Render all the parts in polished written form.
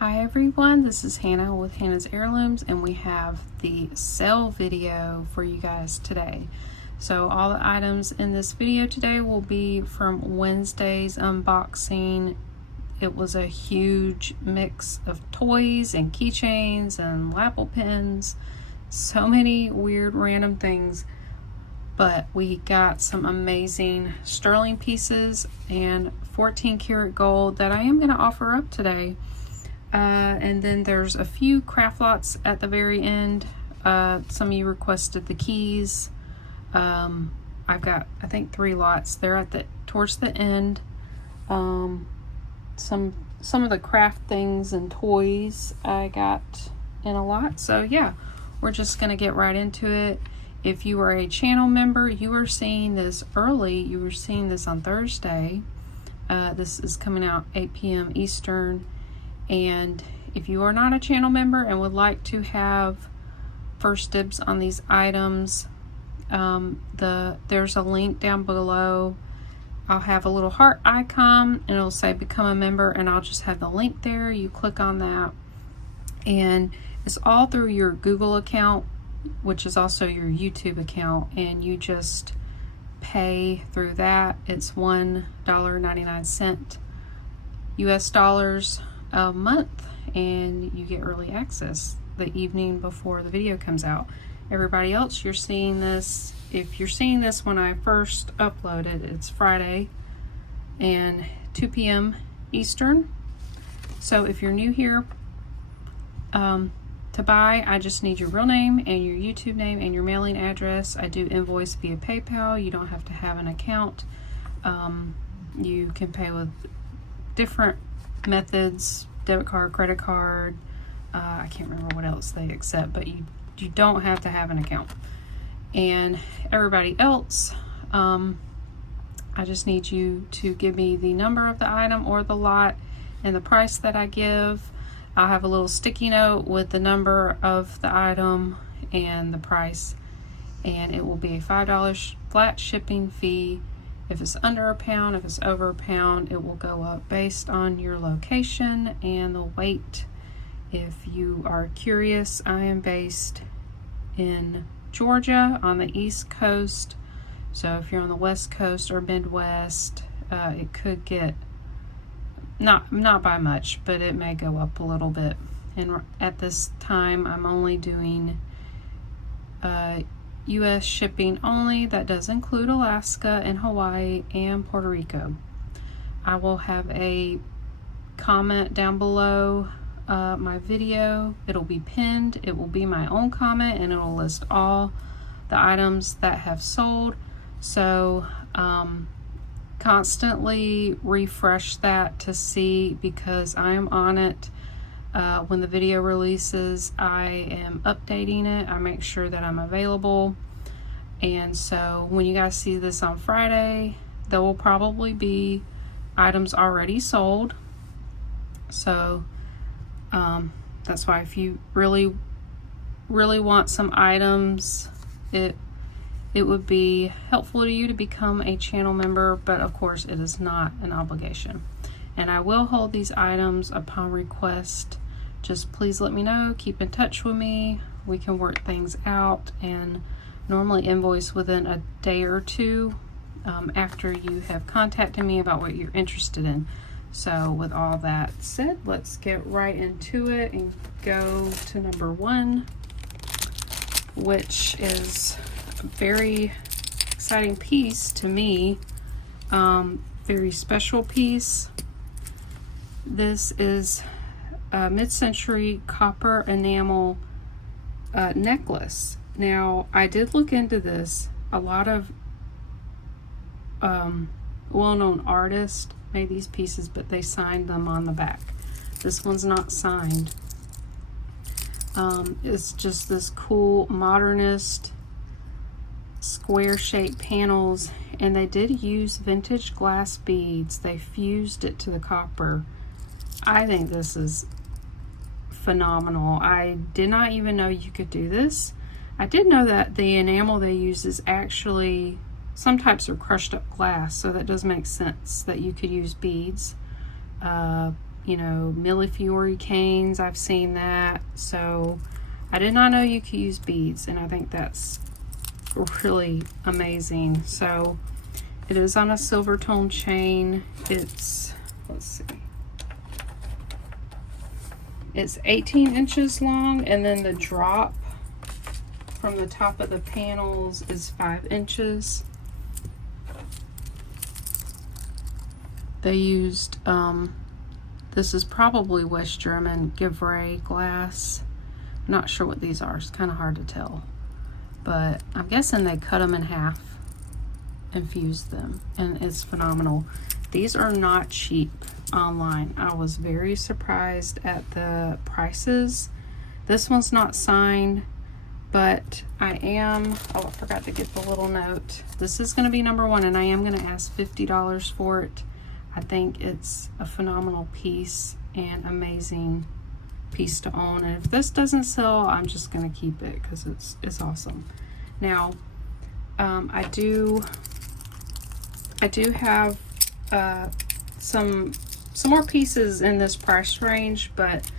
Hi everyone, this is Hannah with Hannah's Heirlooms, and we have the sale video for you guys today. So all the items in this video today will be from Wednesday's unboxing. It was a huge mix of toys and keychains and lapel pins, so many weird random things, but we got some amazing sterling pieces and 14 karat gold that I am going to offer up today. And then there's a few craft lots at the very end. Some of you requested the keys. I've got, I think, 3 lots. They're at towards the end. Some of the craft things and toys I got in a lot. So yeah, we're just gonna get right into it. If you are a channel member, you are seeing this early. You were seeing this on Thursday. This is coming out 8 p.m. Eastern. And if you are not a channel member and would like to have first dibs on these items, there's a link down below. I'll have a little heart icon and it'll say become a member, and I'll just have the link there. You click on that and it's all through your Google account, which is also your YouTube account, and you just pay through that. It's $1.99 US dollars a month, and you get early access the evening before the video comes out. Everybody else, you're seeing this, if you're seeing this when I first uploaded, it's Friday and 2 p.m. Eastern. So if you're new here, to buy, I just need your real name and your YouTube name and your mailing address. I do invoice via PayPal. You don't have to have an account. You can pay with different methods, debit card, credit card, I can't remember what else they accept, but you don't have to have an account. And everybody else, I just need you to give me the number of the item or the lot and the price that I give. I'll have a little sticky note with the number of the item and the price, and it will be a $5 flat shipping fee. If it's under a pound, if it's over a pound, it will go up based on your location and the weight. If you are curious, I am based in Georgia on the East Coast. So if you're on the West Coast or Midwest, it could get, not by much, but it may go up a little bit. And at this time, I'm only doing U.S. shipping only. That does include Alaska and Hawaii and Puerto Rico. I will have a comment down below my video. It'll be pinned. It will be my own comment, and it'll list all the items that have sold. So constantly refresh that to see, because I am on it. When the video releases, I am updating it. I make sure that I'm available. And so when you guys see this on Friday, there will probably be items already sold. So that's why if you really want some items, it would be helpful to you to become a channel member, but of course it is not an obligation. And I will hold these items upon request. Just please let me know, keep in touch with me. We can work things out and normally invoice within a day or two after you have contacted me about what you're interested in. So with all that said, let's get right into it and go to number 1, which is a very exciting piece to me. Very special piece. This is a mid-century copper enamel necklace. Now, I did look into this. A lot of well-known artists made these pieces, but they signed them on the back. This one's not signed. It's just this cool modernist square-shaped panels, and they did use vintage glass beads. They fused it to the copper. I think this is phenomenal. I did not even know you could do this. I did know that the enamel they use is actually, some types are crushed up glass, so that does make sense that you could use beads. you know, Millefiori canes. I've seen that. So I did not know you could use beads, and I think that's really amazing. So it is on a silver tone chain. It's, let's see, it's 18 inches long, and then the drop from the top of the panels is 5 inches. They used, this is probably West German Givray glass. I'm not sure what these are. It's kind of hard to tell. But I'm guessing they cut them in half and fused them. And it's phenomenal. These are not cheap online. I was very surprised at the prices. This one's not signed, but I am, oh, I forgot to get the little note. This is going to be number 1, and I am going to ask $50 for it. I think it's a phenomenal piece and amazing piece to own. And if this doesn't sell, I'm just going to keep it because it's awesome. Now, I do have some more pieces in this price range, but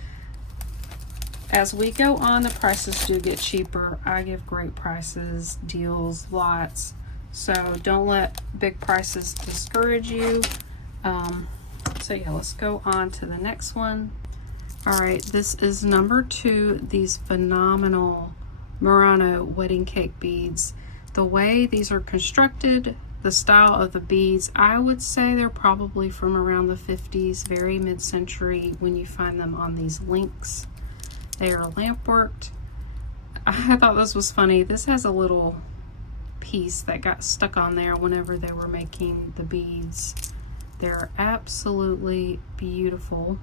as we go on, the prices do get cheaper. I give great prices, deals, lots. So don't let big prices discourage you. So yeah, let's go on to the next one. All right, this is number 2, these phenomenal Murano wedding cake beads. The way these are constructed, the style of the beads, I would say they're probably from around the 50s, very mid-century when you find them on these links. They are lamp worked. I thought this was funny. This has a little piece that got stuck on there whenever they were making the beads. They're absolutely beautiful.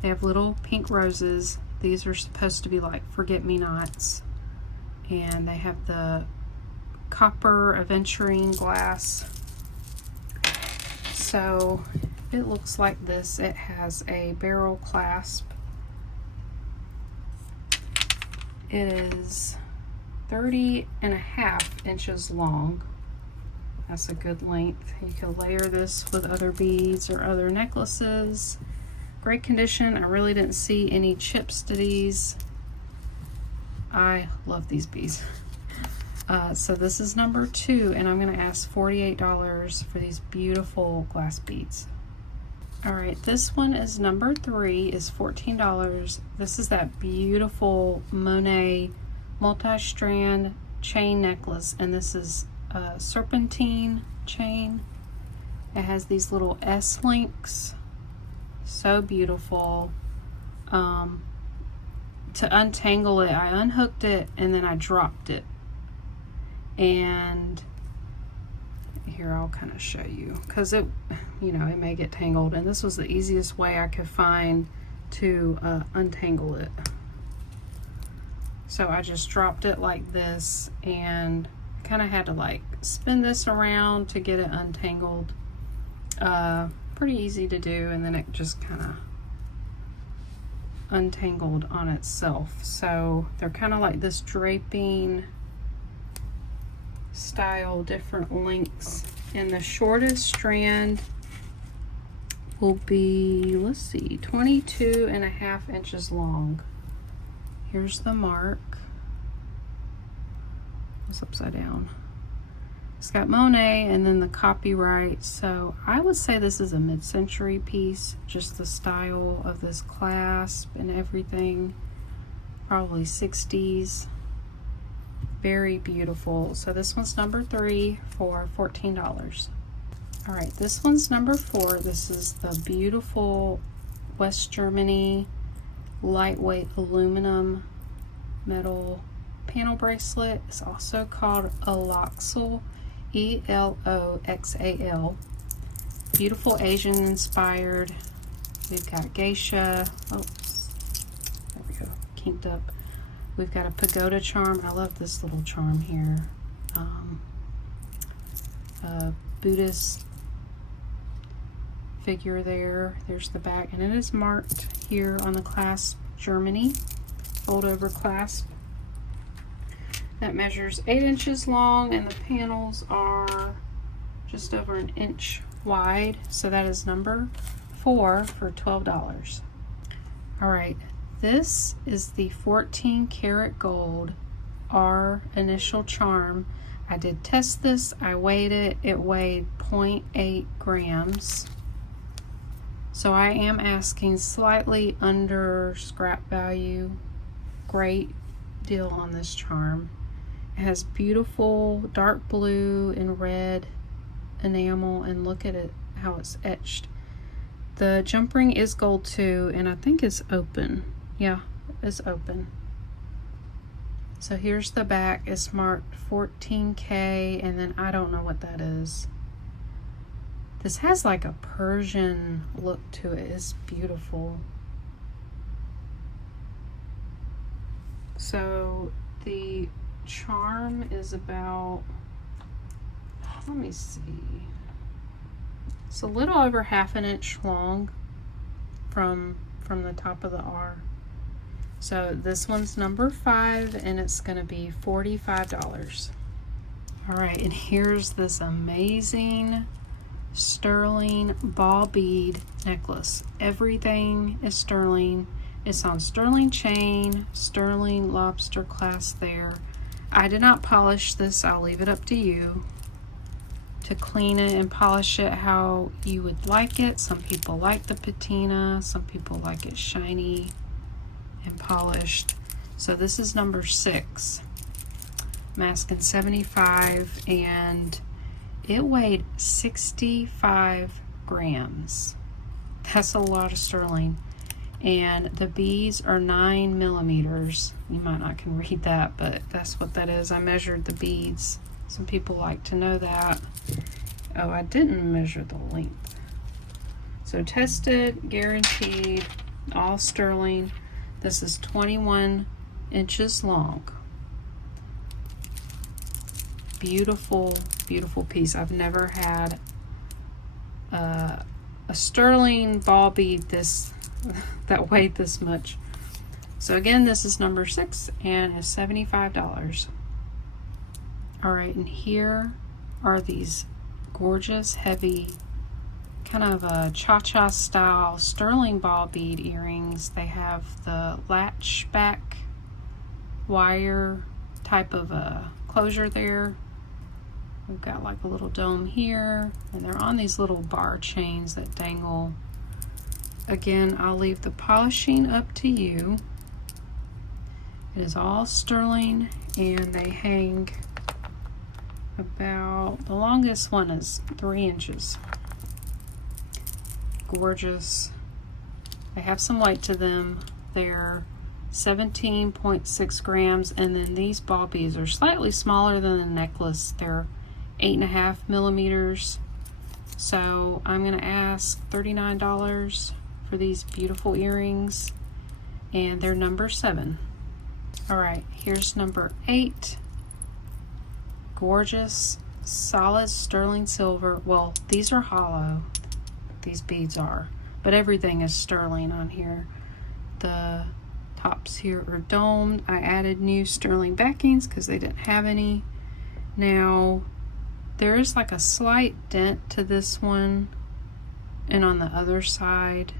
They have little pink roses. These are supposed to be like forget-me-nots. And they have the copper aventurine glass. So it looks like this. It has a barrel clasp. It is 30.5 inches long. That's a good length. You can layer this with other beads or other necklaces. Great condition. I really didn't see any chips to these. I love these beads. So this is number 2, and I'm going to ask $48 for these beautiful glass beads. All right, this one is number 3, is $14. This is that beautiful Monet multi-strand chain necklace, and this is a serpentine chain. It has these little S links. So beautiful. To untangle it, I unhooked it and then I dropped it. And here, I'll kind of show you, because it, you know, it may get tangled, and this was the easiest way I could find to untangle it. So I just dropped it like this, and kind of had to like spin this around to get it untangled. Pretty easy to do, and then it just kind of untangled on itself. So they're kind of like this draping style, different lengths, and the shortest strand will be, let's see, 22.5 inches long. Here's the mark. It's upside down. It's got Monet and then the copyright. So I would say this is a mid-century piece, just the style of this clasp and everything. Probably 60s. Very beautiful. So this one's number 3 for $14. All right, this one's number 4. This is the beautiful West Germany lightweight aluminum metal panel bracelet. It's also called Eloxal, E-L-O-X-A-L. Beautiful Asian inspired. We've got geisha. Oops, there we go, kinked up. We've got a pagoda charm. I love this little charm here. A Buddhist figure there. There's the back, and it is marked here on the clasp, Germany, fold over clasp. That measures 8 inches long, and the panels are just over an inch wide. So that is number 4 for $12. All right, this is the 14 karat gold R initial charm. I did test this. I weighed it. It weighed 0.8 grams. So I am asking slightly under scrap value. Great deal on this charm. It has beautiful dark blue and red enamel, and look at it, how it's etched. The jump ring is gold too, and I think it's open. Yeah, it's open. So here's the back. It's marked 14K, and then I don't know what that is. This has like a Persian look to it. It's beautiful. So the charm is about, let me see. It's a little over 1/2 inch long from the top of the R. So this one's number 5, and it's gonna be $45. All right, and here's this amazing sterling ball bead necklace. Everything is sterling. It's on sterling chain, sterling lobster clasp there. I did not polish this. I'll leave it up to you to clean it and polish it how you would like it. Some people like the patina, some people like it shiny and polished. So this is number 6. I'm asking 75, and it weighed 65 grams. That's a lot of sterling. And the beads are 9 millimeters. You might not can read that, but that's what that is. I measured the beads. Some people like to know that. Oh, I didn't measure the length. So tested, guaranteed, all sterling. This is 21 inches long. Beautiful, beautiful piece. I've never had a sterling ball bead this that weighed this much. So again, this is number 6 and is $75. All right, and here are these gorgeous, heavy, kind of a cha-cha style sterling ball bead earrings. They have the latch back wire type of a closure there. We've got like a little dome here, and they're on these little bar chains that dangle. Again, I'll leave the polishing up to you. It is all sterling, and they hang about, the longest one is 3 inches. Gorgeous. They have some weight to them. They're 17.6 grams, and then these ball beads are slightly smaller than the necklace. They're 8.5 millimeters. So I'm gonna ask $39 for these beautiful earrings, and they're number 7. All right, here's number 8. Gorgeous, solid sterling silver. Well, these are hollow. These beads are, but everything is sterling on here. The tops here are domed. I added new sterling backings because they didn't have any. Now, there is like a slight dent to this one and on the other side.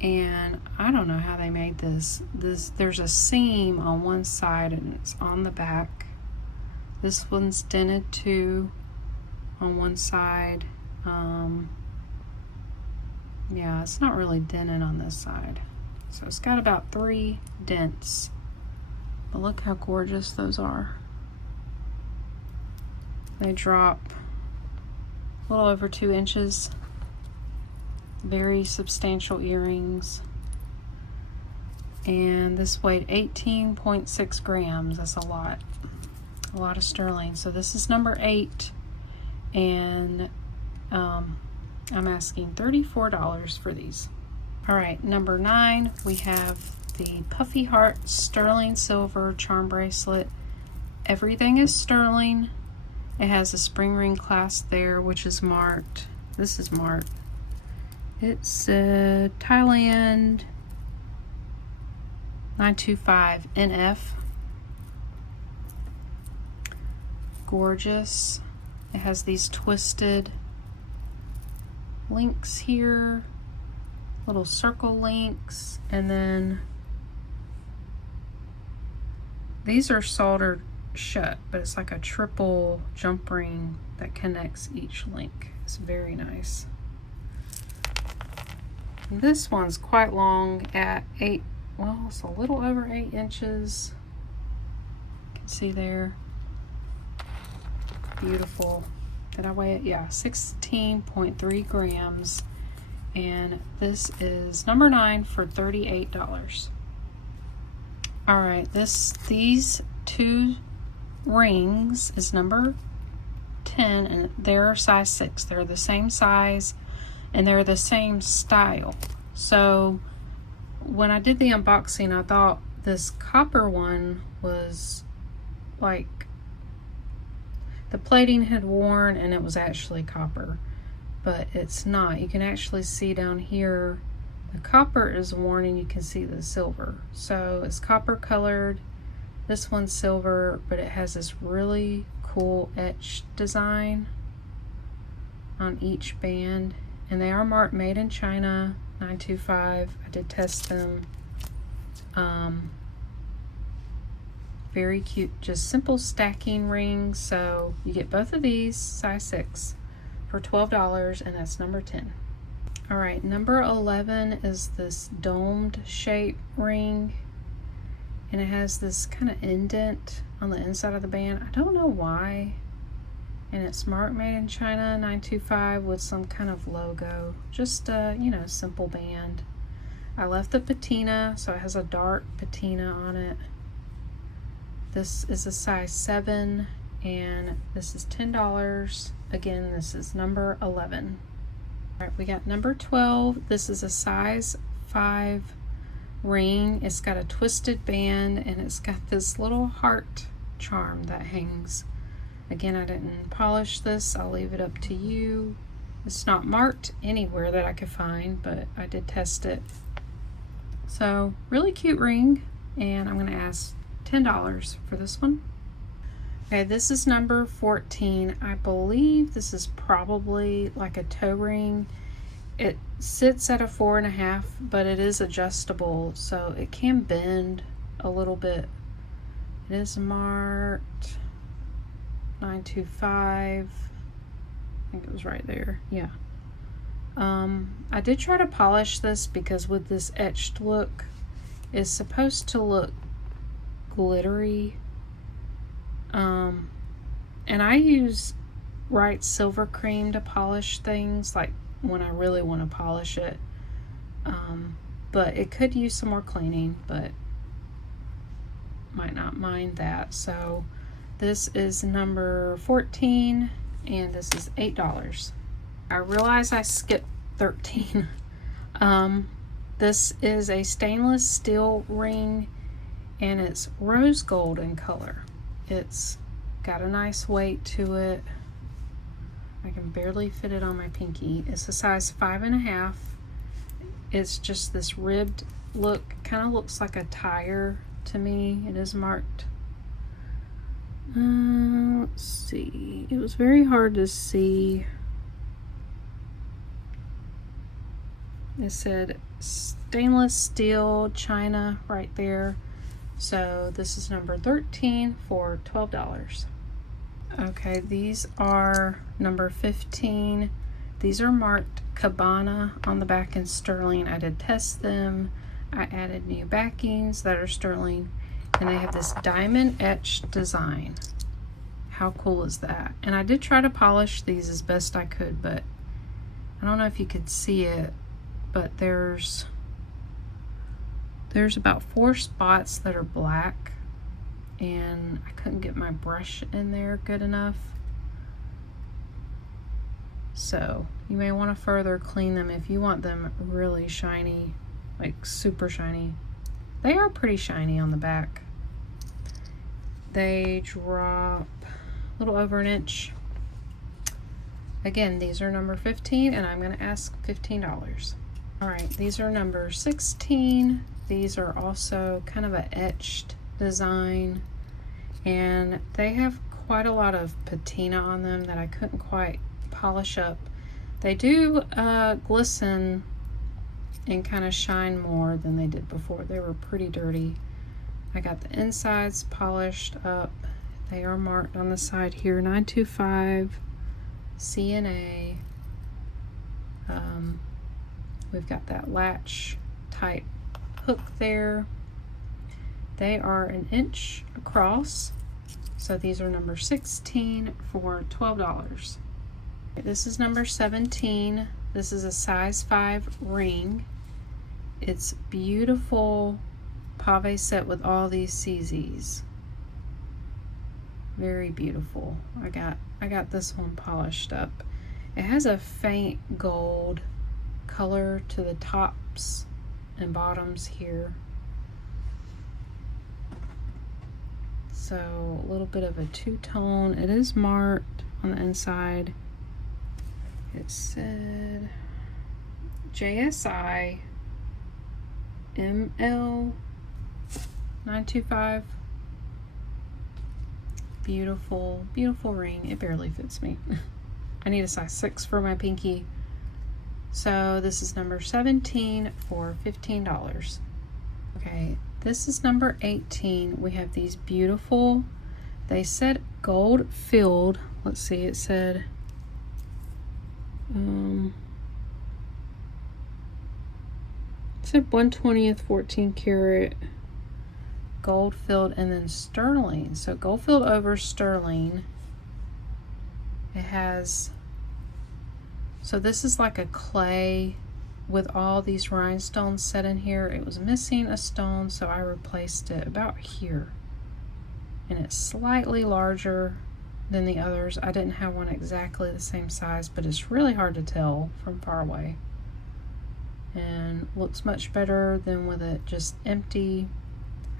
And I don't know how they made this. There's a seam on one side and it's on the back. This one's dented too on one side. Yeah, it's not really dented on this side. So it's got about 3 dents. But look how gorgeous those are. They drop a little over 2 inches. Very substantial earrings. And this weighed 18.6 grams. That's a lot of sterling. So this is number 8, and I'm asking $34 for these. All right, number 9, we have the Puffy Heart sterling silver charm bracelet. Everything is sterling. It has a spring ring clasp there, which is marked. This is marked. It's Thailand 925 NF. Gorgeous. It has these twisted links here, little circle links, and then these are soldered shut, but it's like a triple jump ring that connects each link. It's very nice. And this one's quite long at 8, well, it's a little over 8 inches. You can see there. Beautiful. Did I weigh it? Yeah, 16.3 grams. And this is number 9 for $38. All right, these 2 rings is number 10, and they're size 6. They're the same size and they're the same style. So when I did the unboxing, I thought this copper one was like the plating had worn and it was actually copper, but it's not. You can actually see down here the copper is worn and you can see the silver. So it's copper colored. This one's silver, but it has this really cool etched design on each band. And they are marked made in China, 925. I did test them. Very cute, just simple stacking rings. So you get both of these, size 6, for $12, and that's number 10. All right, number 11 is this domed shape ring, and it has this kind of indent on the inside of the band. I don't know why. And it's marked made in China, 925, with some kind of logo. Just a, simple band. I left the patina, so it has a dark patina on it. This is a size 7, and this is $10. Again, this is number 11. All right, we got number 12. This is a size 5 ring. It's got a twisted band, and it's got this little heart charm that hangs. Again, I didn't polish this. I'll leave it up to you. It's not marked anywhere that I could find, but I did test it. So, really cute ring, and I'm going to ask $10 for this one. Okay, this is number 14. I believe this is probably like a toe ring. It sits at a 4.5, but it is adjustable, so it can bend a little bit. It is marked 925. I think it was right there. Yeah. I did try to polish this because with this etched look, it's supposed to look glittery. And I use Right Silver Cream to polish things, like when I really want to polish it. But it could use some more cleaning, but might not mind that. So this is number 14, and this is $8. I realize I skipped 13. This is a stainless steel ring, and it's rose gold in color. It's got a nice weight to it. I can barely fit it on my pinky. It's a size 5.5. It's just this ribbed look. Kind of looks like a tire to me. It is marked. Let's see. It was very hard to see. It said stainless steel China right there. So this is number 13 for $12. Okay, these are number 15. These are marked Cabana on the back in sterling. I did test them. I added new backings that are sterling, and they have this diamond etched design. How cool is that? And I did try to polish these as best I could, but I don't know if you could see it, but there's about 4 spots that are black, and I couldn't get my brush in there good enough. So you may want to further clean them if you want them really shiny, like super shiny. They are pretty shiny on the back. They drop a little over an inch. Again, these are number 15, and I'm going to ask $15. All right, these are number 16. These are also kind of an etched design, and they have quite a lot of patina on them that I couldn't quite polish up. They do glisten and kind of shine more than they did before. They were pretty dirty. I got the insides polished up. They are marked on the side here, 925 CNA. We've got that latch type hook there. They are an inch across. So these are number 16 for $12. This is number 17. This is a size 5 ring. It's beautiful pave set with all these CZs. Very beautiful. I got this one polished up. It has a faint gold color to the tops and bottoms here. So a little bit of a two-tone. It is marked on the inside. It said JSI ML 925. Beautiful, beautiful ring. It barely fits me. I need a size 6 for my pinky. So this is number 17 for $15. Okay, this is number 18. We have these beautiful, they said gold filled. Let's see, it said it said 1/20th 14 karat gold filled and then sterling. So gold filled over sterling. It has, so this is like a clay with all these rhinestones set in here. It was missing a stone, so I replaced it about here. And it's slightly larger than the others. I didn't have one exactly the same size, but it's really hard to tell from far away. And looks much better than with it just empty.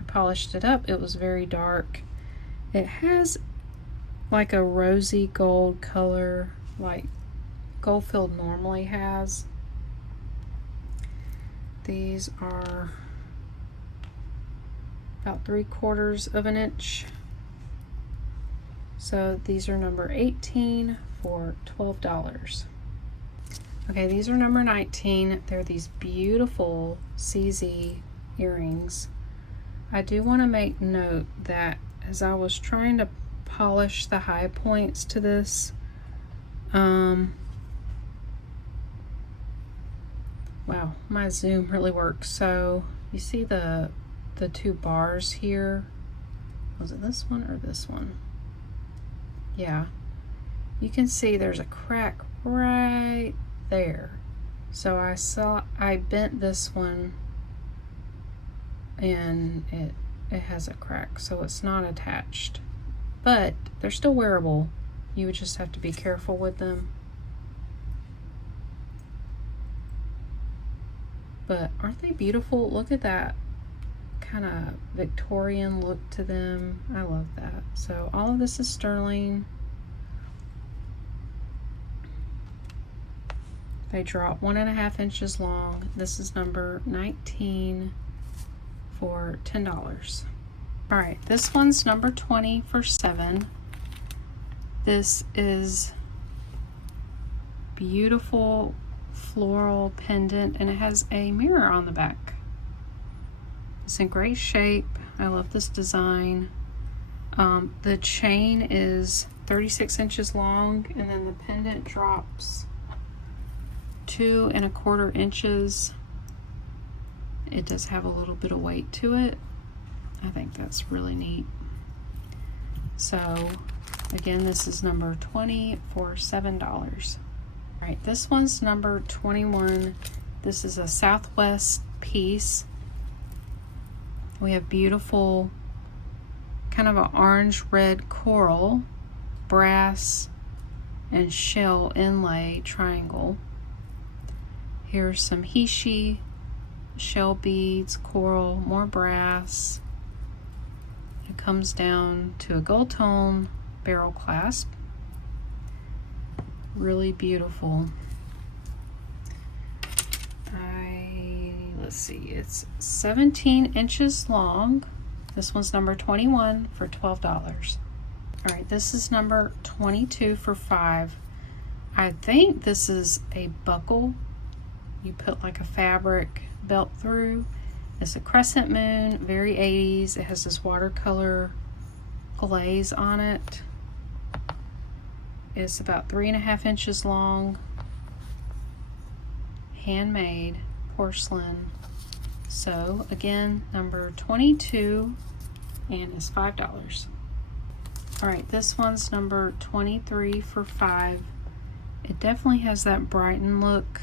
I polished it up. It was very dark. It has like a rosy gold color, like gold filled normally has. These are about 3/4 of an inch. So these are number 18 for $12. Okay, these are number 19. They're these beautiful CZ earrings. I do want to make note that as I was trying to polish the high points to this, wow, my zoom really works. So you see the two bars here. Was it this one or this one? Yeah, you can see there's a crack right there. So I bent this one and it has a crack, so it's not attached, but they're still wearable. You would just have to be careful with them. But aren't they beautiful? Look at that kind of Victorian look to them. I love that. So all of this is sterling. They drop 1.5 inches long. This is number 19 for $10. All right, this one's number 20 for $7. This is beautiful floral pendant, and it has a mirror on the back. It's in great shape. I love this design. The chain is 36 inches long, and then the pendant drops 2 1/4 inches. It does have a little bit of weight to it. I think that's really neat. So again, this is number 20 for $7. All right, this one's number 21. This is a Southwest piece. We have beautiful kind of an orange red coral, brass and shell inlay triangle. Here's some heishi, shell beads, coral, more brass. It comes down to a gold tone barrel clasp. Really beautiful. Let's see, it's 17 inches long. This one's number 21 for $12. All right, this is number 22 for $5. I think this is a buckle. You put like a fabric belt through. It's a crescent moon, very 80s. It has this watercolor glaze on it. It's about 3.5 inches long. Handmade porcelain. So again, number 22, and it's $5. All right, this one's number 23 for $5. It definitely has that Brighton look.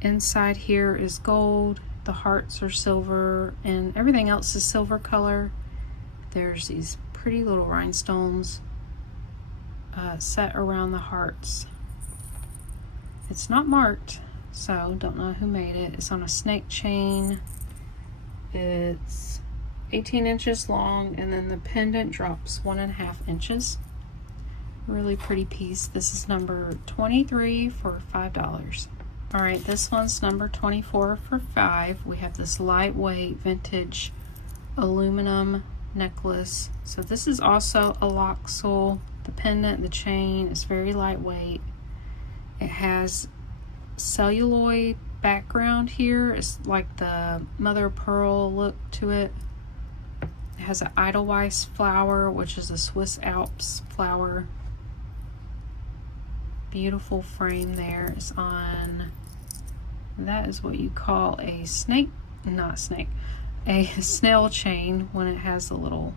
Inside here is gold. The hearts are silver, and everything else is silver color. There's these pretty little rhinestones set around the hearts. It's not marked, so don't know who made it. It's on a snake chain. It's 18 inches long, and then the pendant drops 1.5 inches. Really pretty piece. This is number 23 for $5. All right, this one's number 24 for $5. We have this lightweight vintage aluminum necklace. So this is also a Loxel. The pendant, the chain is very lightweight. It has celluloid background here. It's like the mother of pearl look to it. It has an Edelweiss flower, which is a Swiss Alps flower. Beautiful frame there. It's on, that is what you call a snake, not snake, a snail chain when it has a little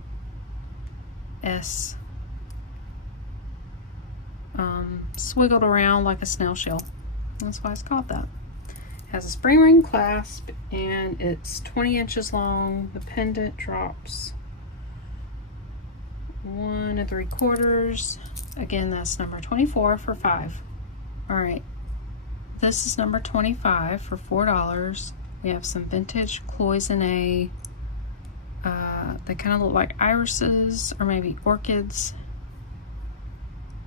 S swiggled around like a snail shell. That's why it's called that. It has a spring ring clasp, and it's 20 inches long. The pendant drops 1 3/4. Again, that's number 24 for $5. All right, this is number 25 for $4. We have some vintage cloisonne. They kind of look like irises or maybe orchids.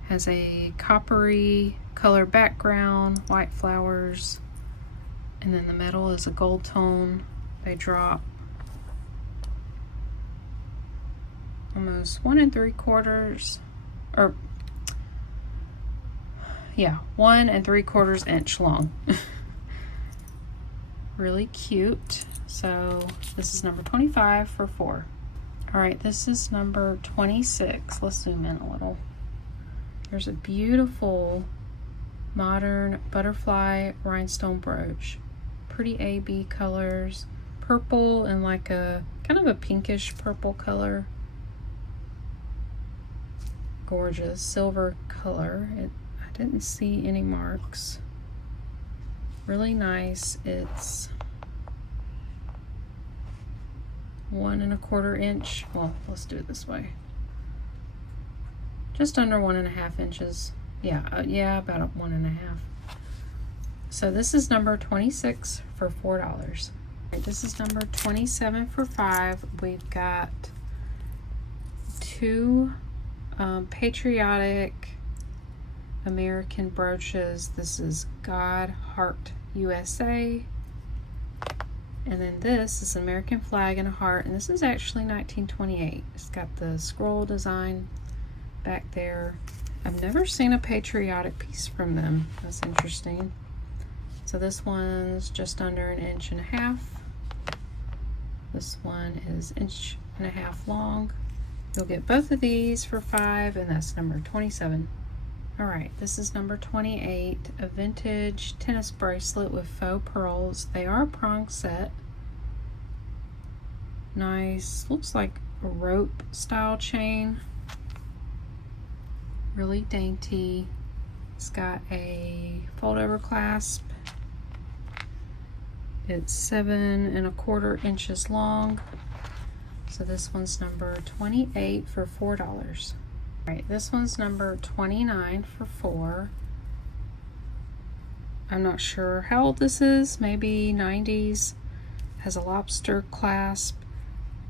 Has a coppery color background, white flowers, and then the metal is a gold tone. They drop almost 1 3/4, or yeah, 1 3/4 inch long. Really cute. So this is number 25 for $4. All right, this is number 26. Let's zoom in a little. There's a beautiful modern butterfly rhinestone brooch. Pretty AB colors, purple and like a kind of a pinkish purple color. Gorgeous silver color. I didn't see any marks. Really nice. It's 1 1/4 inch. Well, let's do it this way. Just under 1.5 inches. Yeah, about 1.5. So this is number 26 for $4. Right, this is number 27 for $5. We've got 2 patriotic American brooches. This is God Heart USA, and then this is American flag and a heart, and this is actually 1928. It's got the scroll design back there. I've never seen a patriotic piece from them. That's interesting. So this one's just under 1.5 inches. This one is 1.5 inches long. You'll get both of these for $5, and that's number 27. All right, this is number 28, a vintage tennis bracelet with faux pearls. They are a prong set. Nice, looks like a rope style chain. Really dainty. It's got a fold over clasp. It's 7 1/4 inches long. So this one's number 28 for $4. All right, this one's number 29 for $4. I'm not sure how old this is, maybe 90s. Has a lobster clasp.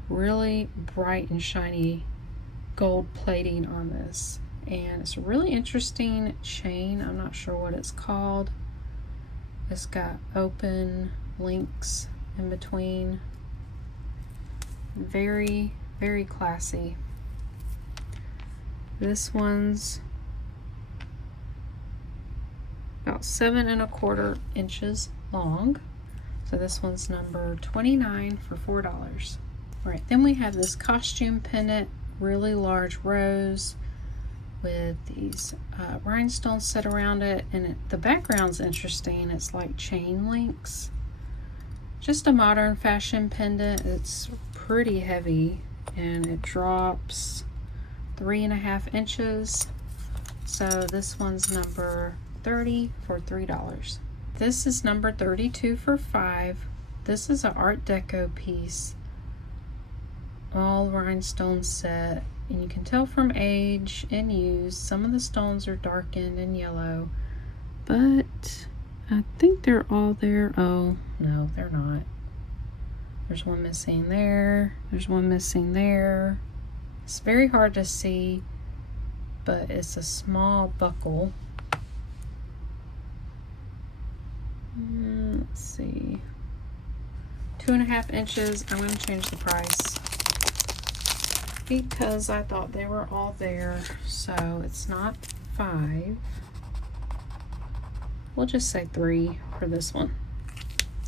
Really bright and shiny gold plating on this. And it's a really interesting chain. I'm not sure what it's called. It's got open links in between. Very, very classy. This one's about 7¼ inches long. So this one's number 29 for $4. All right, then we have this costume pendant, really large rose with these rhinestones set around it, and the background's interesting. It's like chain links. Just a modern fashion pendant. It's pretty heavy and it drops 3½ inches. So this one's number 30 for $3. This is number 32 for $5. This is an Art Deco piece, all rhinestone set, and you can tell from age and use, some of the stones are darkened and yellow, but I think they're all there. Oh, no, they're not. There's one missing there. There's one missing there. It's very hard to see, but it's a small buckle. Let's see. 2½ inches. I'm going to change the price because I thought they were all there. So it's not 5. We'll just say 3 for this one.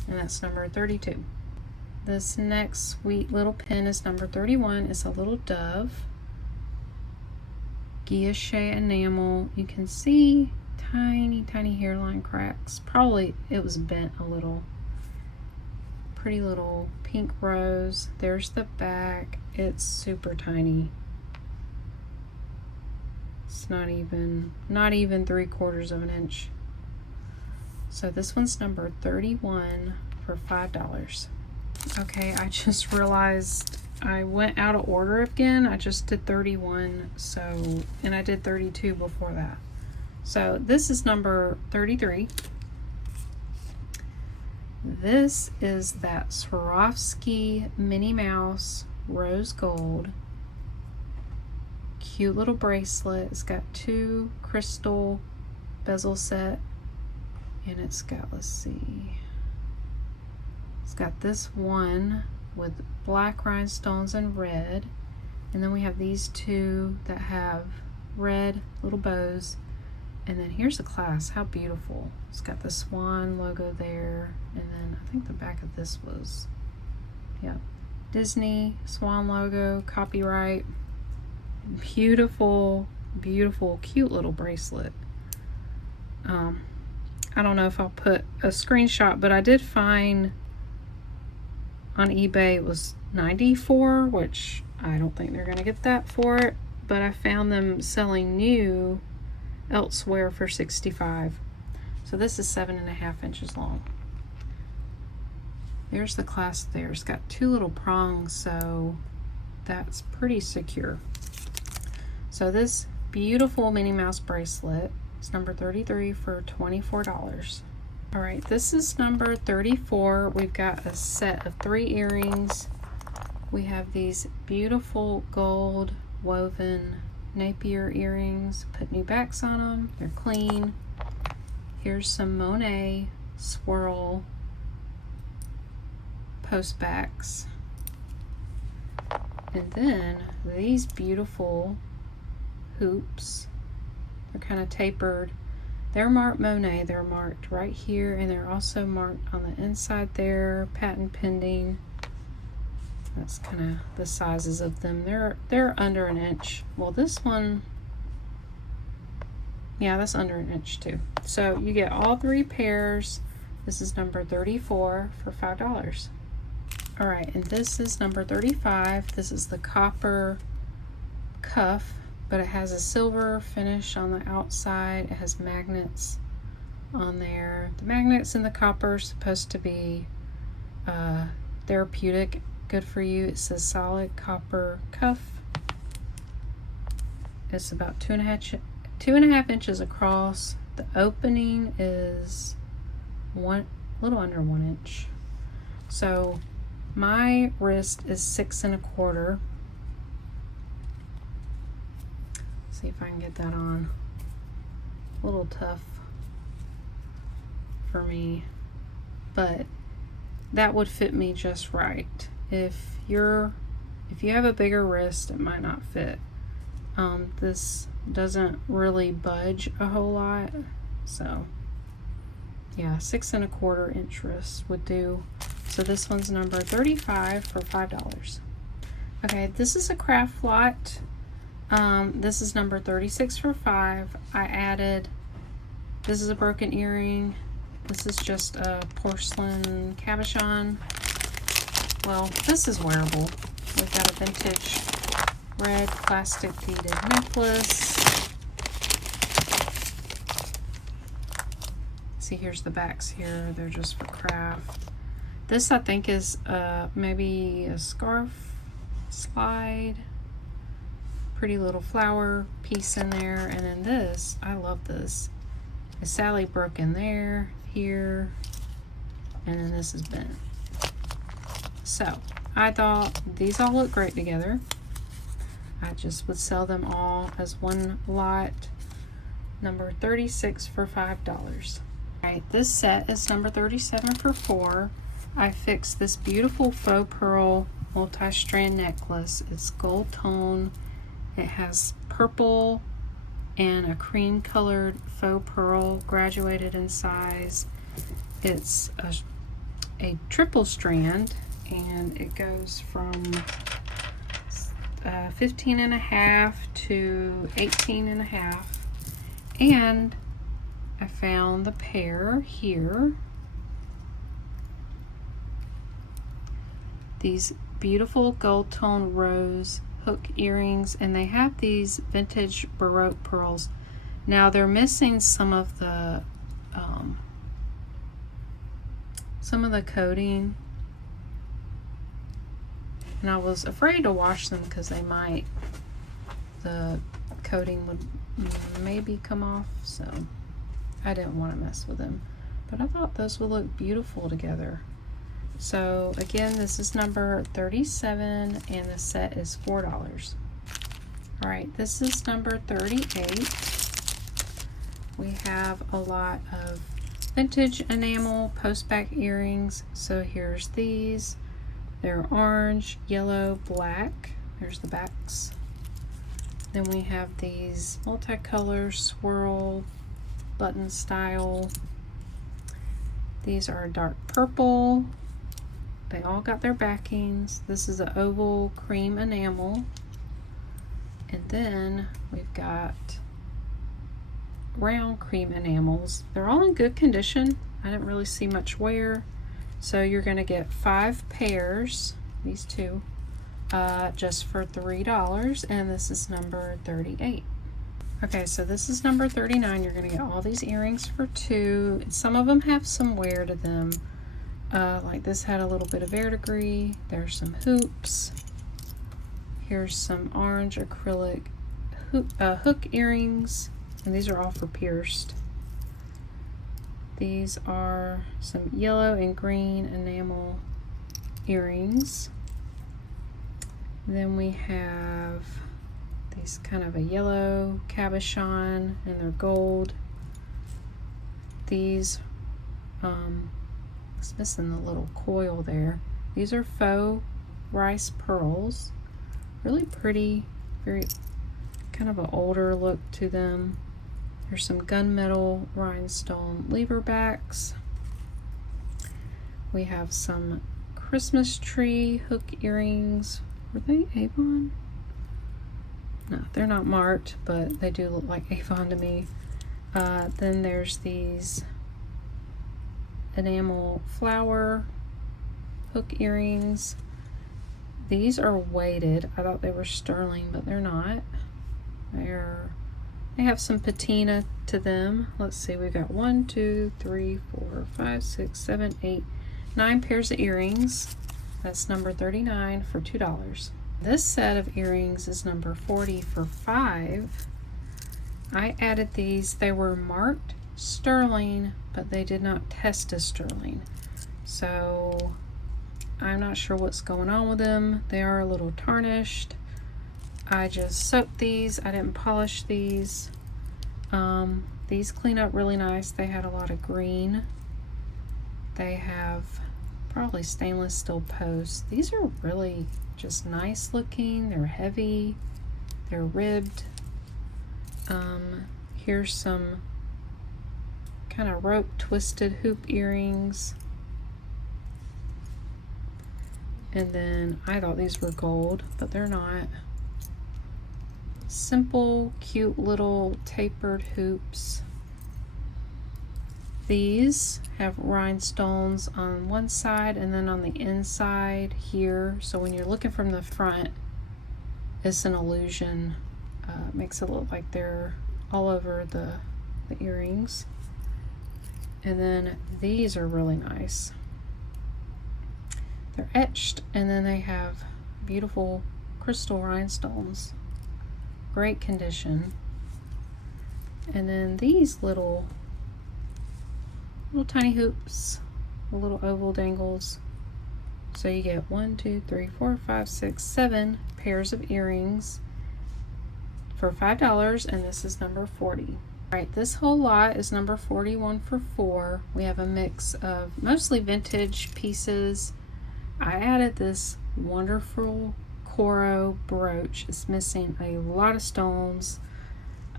And that's number 32. This next sweet little pin is number 31. It's a little dove. Guilloche enamel. You can see tiny hairline cracks. Probably it was bent a little. Pretty little pink rose. There's the back. It's super tiny. It's not even 3/4 inch. So this one's number 31 for $5. Okay, I just realized I went out of order again. I just did 31, and I did 32 before that. So this is number 33. This is that Swarovski Minnie Mouse rose gold. Cute little bracelet. It's got 2 crystal bezel set, and it's got, let's see, it's got this one with black rhinestones and red, and then we have these 2 that have red little bows. And then here's the clasp. How beautiful. It's got the swan logo there. And then I think the back of this was, yeah, Disney swan logo, copyright. Beautiful, beautiful, cute little bracelet. I don't know if I'll put a screenshot, but I did find on eBay it was $94, which I don't think they're going to get that for it. But I found them selling new elsewhere for $65. So this is 7½ inches long. There's the clasp there. It's got 2 little prongs, so that's pretty secure. So this beautiful Minnie Mouse bracelet is number 33 for $24. All right, this is number 34. We've got a set of 3 earrings. We have these beautiful gold woven Napier earrings. Put new backs on them. They're clean. Here's some Monet swirl post backs. And then these beautiful hoops. They're kind of tapered. They're marked Monet. They're marked right here, and they're also marked on the inside there, patent pending. That's kind of the sizes of them. They're under 1 inch. Well, this one, yeah, that's under 1 inch too. So you get all 3 pairs. This is number 34 for $5. All right, and this is number 35. This is the copper cuff, but it has a silver finish on the outside. It has magnets on there. The magnets in the copper are supposed to be therapeutic, good for you. It says solid copper cuff. It's about 2½ inches across. The opening is a little under 1 inch. So my wrist is 6 1/4. See if I can get that on. A little tough for me, but that would fit me just right. If you have a bigger wrist, it might not fit. This doesn't really budge a whole lot, so Yeah, 6 1/4 inch wrist would do. So this one's number 35 for $5. Okay, this is a craft lot. This is number 36 for $5. I added, this is a broken earring. This is just a porcelain cabochon. Well, this is wearable. We've got a vintage red plastic beaded necklace. See, here's the backs here. They're just for craft. This, I think, is maybe a scarf slide. Pretty little flower piece in there. And then this, I love this. A Sally broke in there, here, and then this is bent. So I thought these all look great together. I just would sell them all as one lot. Number 36 for $5. Alright, this set is number 37 for $4. I fixed this beautiful faux pearl multi-strand necklace. It's gold tone. It has purple and a cream colored faux pearl, graduated in size. It's a triple strand, and it goes from 15.5 to 18.5. And I found the pair here. These beautiful gold tone rose hook earrings, and they have these vintage Baroque pearls. Now they're missing some of the coating, and I was afraid to wash them because the coating would maybe come off, so I didn't want to mess with them. But I thought those would look beautiful together. So again, this is number 37, and the set is $4. All right, this is number 38. We have a lot of vintage enamel post-back earrings. So here's these. They're orange, yellow, black. There's the backs. Then we have these multicolor swirl button style. These are dark purple. They all got their backings. This is an oval cream enamel. And then we've got round cream enamels. They're all in good condition. I didn't really see much wear. So you're going to get 5 pairs, these two, just for $3. And this is number 38. Okay, so this is number 39. You're going to get all these earrings for $2. Some of them have some wear to them. Like this had a little bit of verdigris. There's some hoops. Here's some orange acrylic hook earrings, and these are all for pierced. These are some yellow and green enamel earrings. Then we have these kind of a yellow cabochon, and they're gold. These it's missing the little coil there. These are faux rice pearls. Really pretty, very kind of an older look to them. There's some gunmetal rhinestone lever backs. We have some Christmas tree hook earrings. Were they Avon? No, they're not marked, but they do look like Avon to me. Then there's these enamel flower hook earrings. These are weighted. I thought they were sterling, but they're not. They have some patina to them. Let's see, we've got 1, 2, 3, 4, 5, 6, 7, 8, 9 pairs of earrings. That's number 39 for $2. This set of earrings is number 40 for $5. I added these. They were marked sterling, but they did not test as sterling. So I'm not sure what's going on with them. They are a little tarnished. I just soaked these. I didn't polish these. These clean up really nice. They had a lot of green. They have probably stainless steel posts. These are really just nice looking. They're heavy. They're ribbed. Here's some kind of rope twisted hoop earrings. And then I thought these were gold, but they're not. Simple, cute little tapered hoops. These have rhinestones on one side and then on the inside here. So when you're looking from the front, it's an illusion. Makes it look like they're all over the earrings. And then these are really nice. They're etched, and then they have beautiful crystal rhinestones. Great condition. And then these little tiny hoops, little oval dangles. So you get 1, 2, 3, 4, 5, 6, 7 pairs of earrings for $5, and this is number 40. All right, this whole lot is number 41 for $4. We have a mix of mostly vintage pieces. I added this wonderful Coro brooch. It's missing a lot of stones.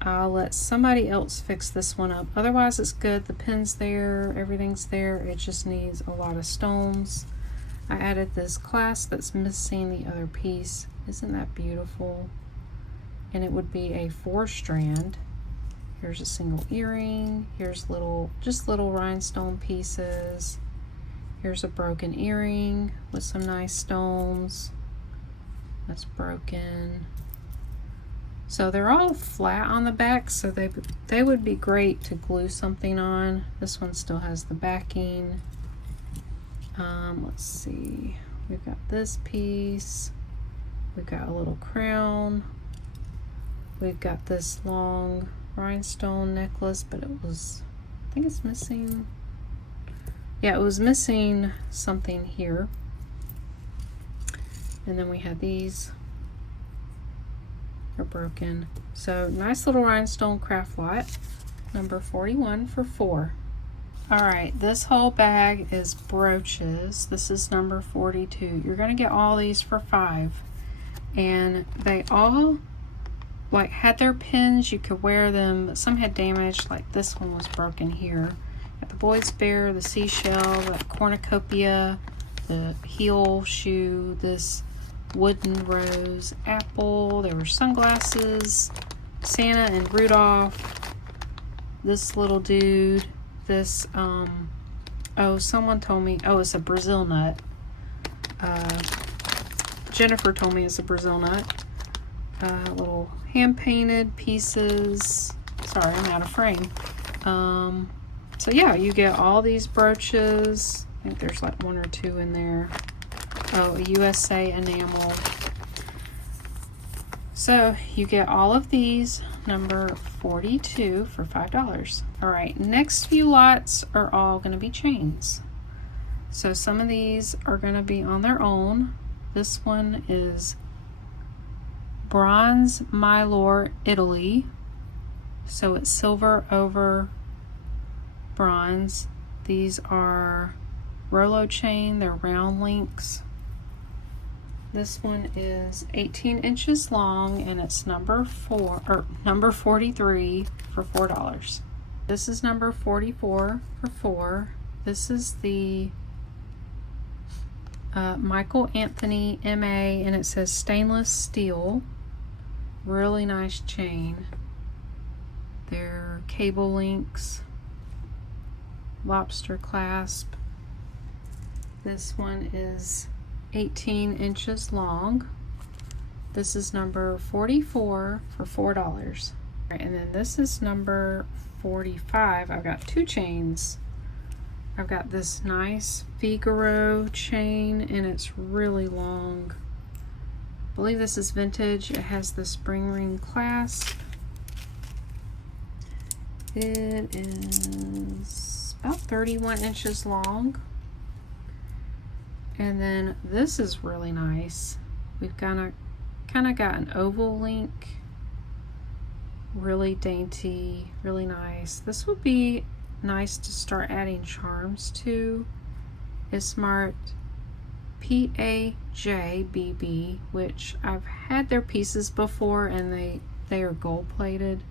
I'll let somebody else fix this one up. Otherwise, it's good. The pin's there, everything's there. It just needs a lot of stones. I added this clasp that's missing the other piece. Isn't that beautiful? And it would be a 4-strand. Here's a single earring. Here's just little rhinestone pieces. Here's a broken earring with some nice stones. That's broken. So they're all flat on the back, so they would be great to glue something on. This one still has the backing. Let's see. We've got this piece. We've got a little crown. We've got this long rhinestone necklace, but I think it's missing. Yeah, it was missing something here. And then we have these. Are broken. So nice little rhinestone craft lot. Number 41 for $4. Alright, this whole bag is brooches. This is number 42. You're going to get all these for $5. And they all had their pins. You could wear them. Some had damage, like this one was broken here. Got the Boys Bear, the seashell, the cornucopia, the heel shoe, this wooden rose apple. There were sunglasses, Santa and Rudolph, this little dude, this oh, someone told me, oh, it's a Brazil nut. Jennifer told me it's a Brazil nut. Little hand painted pieces. Sorry, I'm out of frame. So yeah, you get all these brooches. I think there's like 1 or 2 in there. Oh, a USA enamel. So you get all of these, number 42 for $5. All right, next few lots are all going to be chains. So some of these are going to be on their own. This one is Bronze Mylor, Italy. So it's silver over bronze. These are Rolo chain, they're round links. This one is 18 inches long, and it's number 43 for $4. This is number 44 for $4. This is the Michael Anthony MA, and it says stainless steel. Really nice chain. They're cable links, lobster clasp. This one is 18 inches long. This is number 44 for $4. Right, and then this is number 45. I've got 2 chains. I've got this nice Figaro chain, and it's really long. I believe this is vintage. It has the spring ring clasp. It is about 31 inches long. And then this is really nice. We've kind of got an oval link. Really dainty, really nice. This would be nice to start adding charms to. It's marked PAJBB, which I've had their pieces before, and they are gold plated.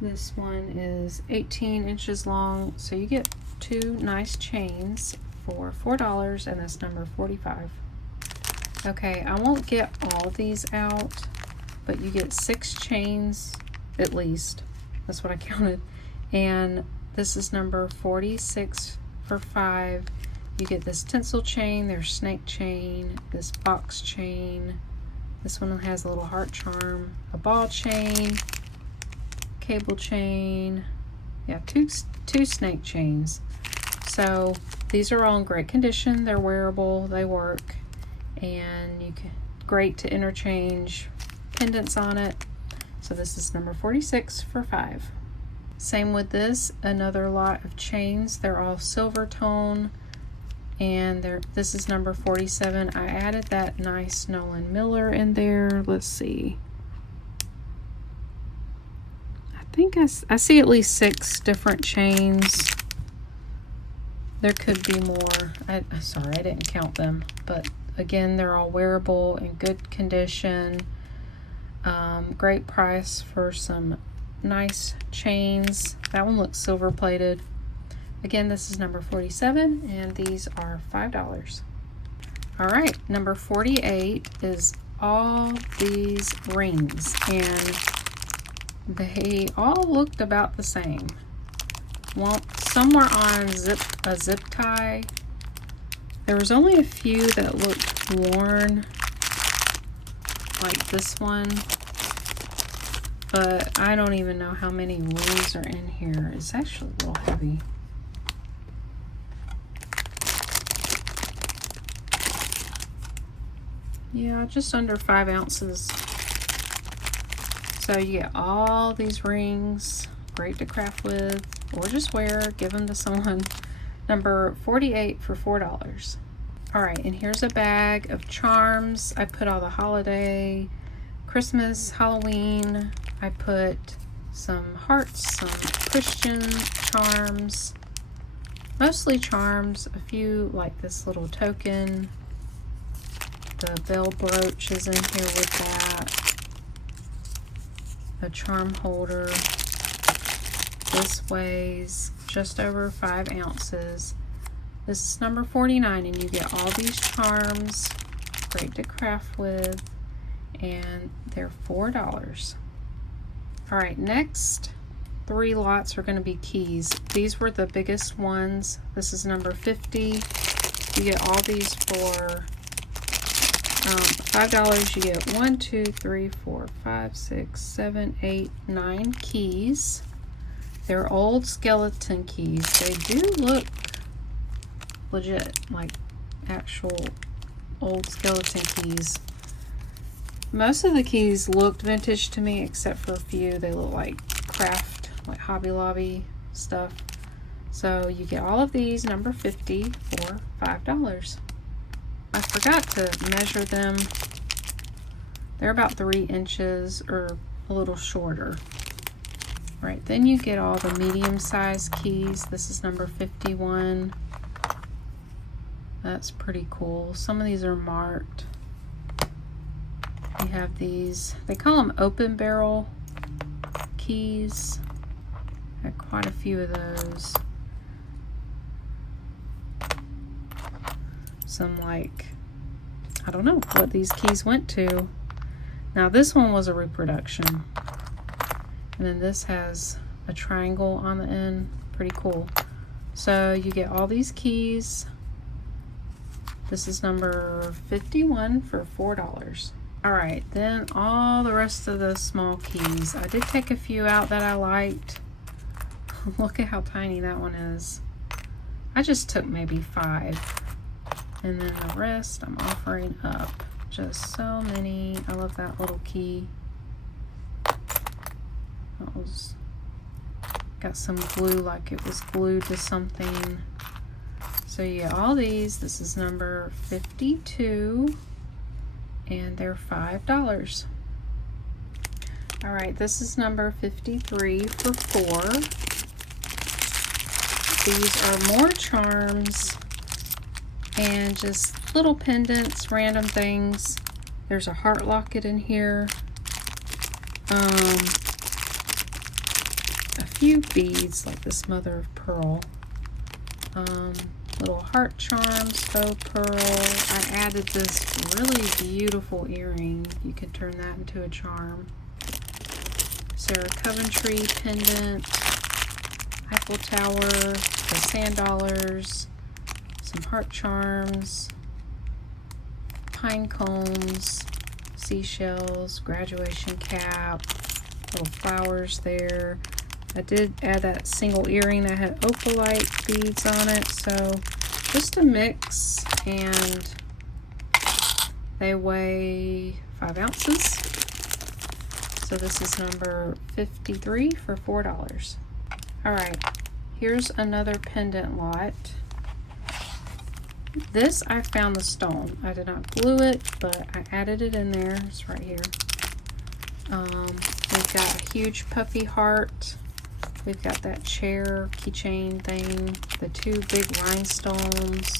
This one is 18 inches long, so you get 2 nice chains for $4, and that's number 45. Okay, I won't get all these out, but you get 6 chains at least. That's what I counted. And this is number 46 for $5. You get this tinsel chain, there's snake chain, this box chain. This one has a little heart charm, a ball chain, cable chain. Yeah, two snake chains. So these are all in great condition. They're wearable, they work, and you can great to interchange pendants on it. So this is number 46 for $5. Same with this, another lot of chains. They're all silver tone, and this is number 47. I added that nice Nolan Miller in there. Let's see. I think I see at least 6 different chains. There could be more. Sorry, I didn't count them, but again, they're all wearable, in good condition. Great price for some nice chains. That one looks silver plated. Again, this is number 47, and these are $5. All right, number 48 is all these rings, and they all looked about the same. Well, some were on a zip tie. There was only a few that looked worn, like this one, but I don't even know how many rings are in here. It's actually a little heavy. Yeah, just under 5 ounces. So you get all these rings, great to craft with, or just wear, give them to someone. Number 48 for $4. All right, and here's a bag of charms. I put all the holiday, Christmas, Halloween. I put some hearts, some Christian charms, mostly charms, a few like this little token. The bell brooch is in here with that. A charm holder. This weighs just over 5 ounces. This is number 49, and you get all these charms, great to craft with, and they're $4. All right, next 3 lots are going to be keys. These were the biggest ones. This is number 50. You get all these for $5. You get 1, 2, 3, 4, 5, 6, 7, 8, 9 keys. They're old skeleton keys. They do look legit, like actual old skeleton keys. Most of the keys looked vintage to me, except for a few. They look like craft, like Hobby Lobby stuff. So you get all of these, number 50, for $5. I forgot to measure them. They're about 3 inches or a little shorter. Right, then you get all the medium-sized keys. This is number 51. That's pretty cool. Some of these are marked. You have these, they call them open barrel keys. I had quite a few of those. Some like, I don't know what these keys went to. Now this one was a reproduction. And then this has a triangle on the end. Pretty cool. So you get all these keys. This is number 51 for $4. All right, then all the rest of the small keys. I did take a few out that I liked. Look at how tiny that one is. I just took maybe 5. And then the rest I'm offering up. Just so many. I love that little key. That was got some glue, like it was glued to something. So yeah, all these. This is number 52, and they're $5. All right, this is number 53 for $4. These are more charms and just little pendants, random things. There's a heart locket in here. few beads like this mother of pearl. Little heart charms, faux pearl. I added this really beautiful earring. You could turn that into a charm. Sarah Coventry pendant, Eiffel Tower, the sand dollars, some heart charms, pine cones, seashells, graduation cap, little flowers there. I did add that single earring that had opalite beads on it, so just a mix, and they weigh 5 ounces. So this is number 53 for $4. All right, here's another pendant lot. This, I found the stone. I did not glue it, but I added it in there. It's right here. We've got a huge puffy heart. We've got that chair keychain thing, the 2 big rhinestones,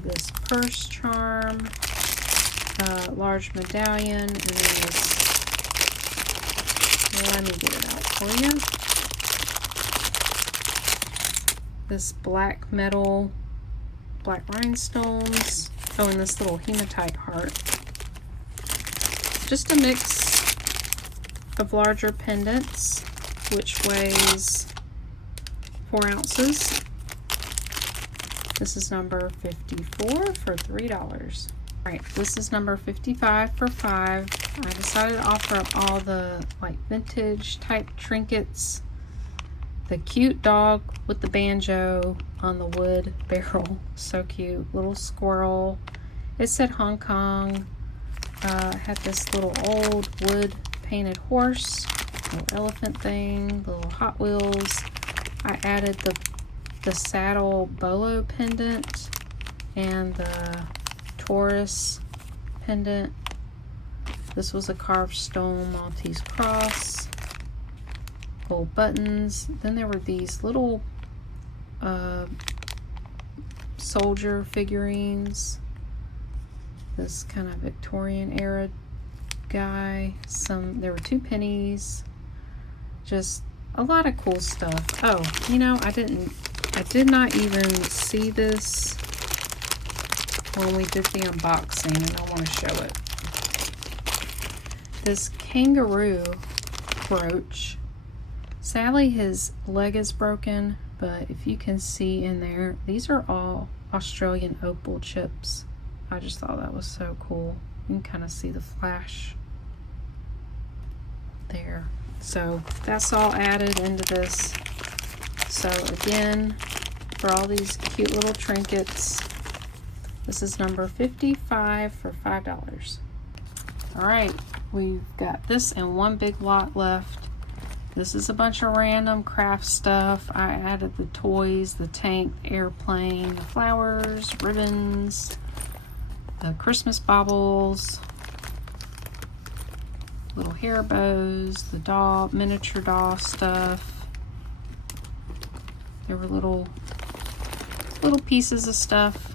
this purse charm, large medallion, and then this, let me get it out for you, this black metal, black rhinestones, oh, and this little hematite heart. Just a mix of larger pendants, which weighs 4 ounces. This is number 54 for $3. Alright, this is number 55 for $5. I decided to offer up all the like vintage type trinkets. The cute dog with the banjo on the wood barrel. So cute. Little squirrel. It said Hong Kong. Had this little old wood painted horse. Little elephant thing, little Hot Wheels. I added the saddle bolo pendant and the Taurus pendant. This was a carved stone Maltese cross. Gold buttons. Then there were these little soldier figurines. This kind of Victorian era guy. There were 2 pennies. Just a lot of cool stuff. Oh, you know, I did not even see this when we did the unboxing, and I want to show it. This kangaroo brooch. Sadly, his leg is broken, but if you can see in there, these are all Australian opal chips. I just thought that was so cool. You can kind of see the flash there. So that's all added into this. So again, for all these cute little trinkets, this is number 55 for $5. All right, we've got this and one big lot left. This is a bunch of random craft stuff. I added the toys, the tank, the airplane, the flowers, ribbons, the Christmas baubles, little hair bows, the doll, miniature doll stuff. There were little pieces of stuff.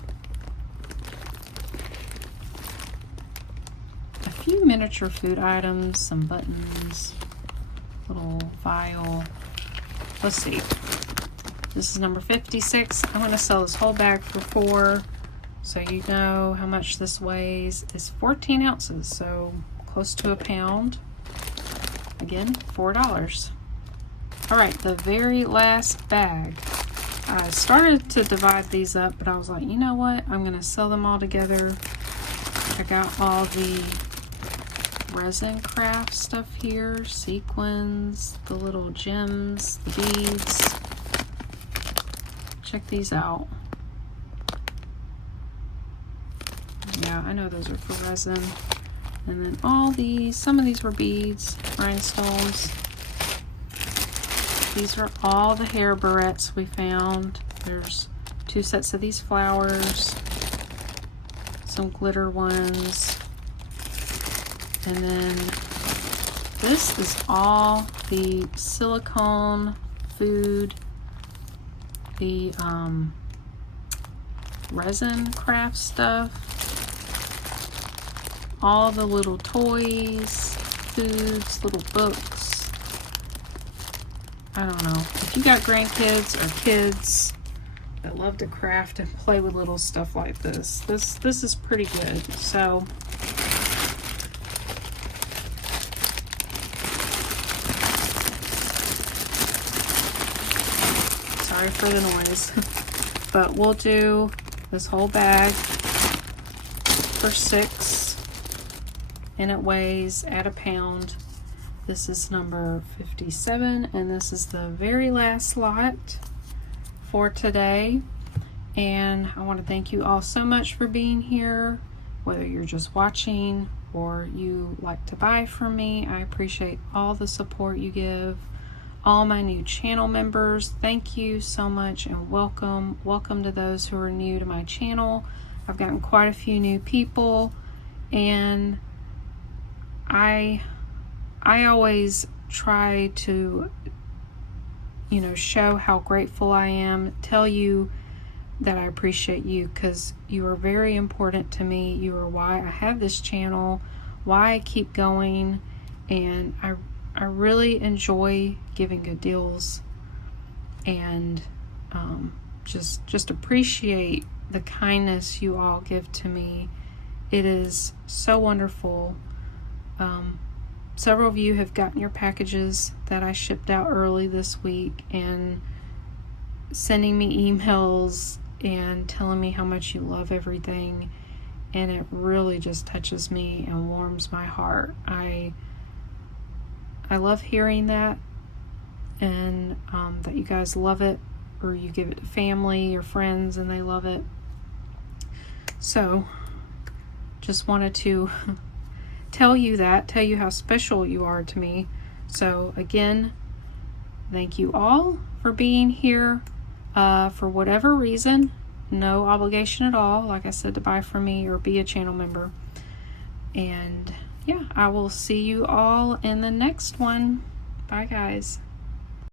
A few miniature food items, some buttons, little vial. Let's see. This is number 56. I'm going to sell this whole bag for $4. So you know how much this weighs. It's 14 ounces, so close to a pound. Again, $4. All right, the very last bag. I started to divide these up, but I was like, you know what? I'm gonna sell them all together. I got all the resin craft stuff here, sequins, the little gems, the beads. Check these out. Yeah, I know those are for resin. And then all these, some of these were beads, rhinestones. These are all the hair barrettes we found. There's 2 sets of these flowers, some glitter ones, and then this is all the silicone food, the resin craft stuff, all the little toys, foods, little books, I don't know, if you got grandkids or kids that love to craft and play with little stuff like this, this is pretty good. So sorry for the noise. But we'll do this whole bag for $6, and it weighs at a pound. This is number 57, and this is the very last lot for today. And I want to thank you all so much for being here, whether you're just watching or you like to buy from me. I appreciate all the support you give. All my new channel members, thank you so much, and welcome to those who are new to my channel. I've gotten quite a few new people, and I always try to, you know, show how grateful I am, tell you that I appreciate you, because you are very important to me. You are why I have this channel, why I keep going, and I really enjoy giving good deals, and just appreciate the kindness you all give to me. It is so wonderful. Several of you have gotten your packages that I shipped out early this week and sending me emails and telling me how much you love everything, and it really just touches me and warms my heart. I love hearing that, and that you guys love it, or you give it to family or friends and they love it. So just wanted to tell you how special you are to me. So again, thank you all for being here, for whatever reason. No obligation at all, like I said, to buy from me or be a channel member. And yeah, I will see you all in the next one. Bye, guys.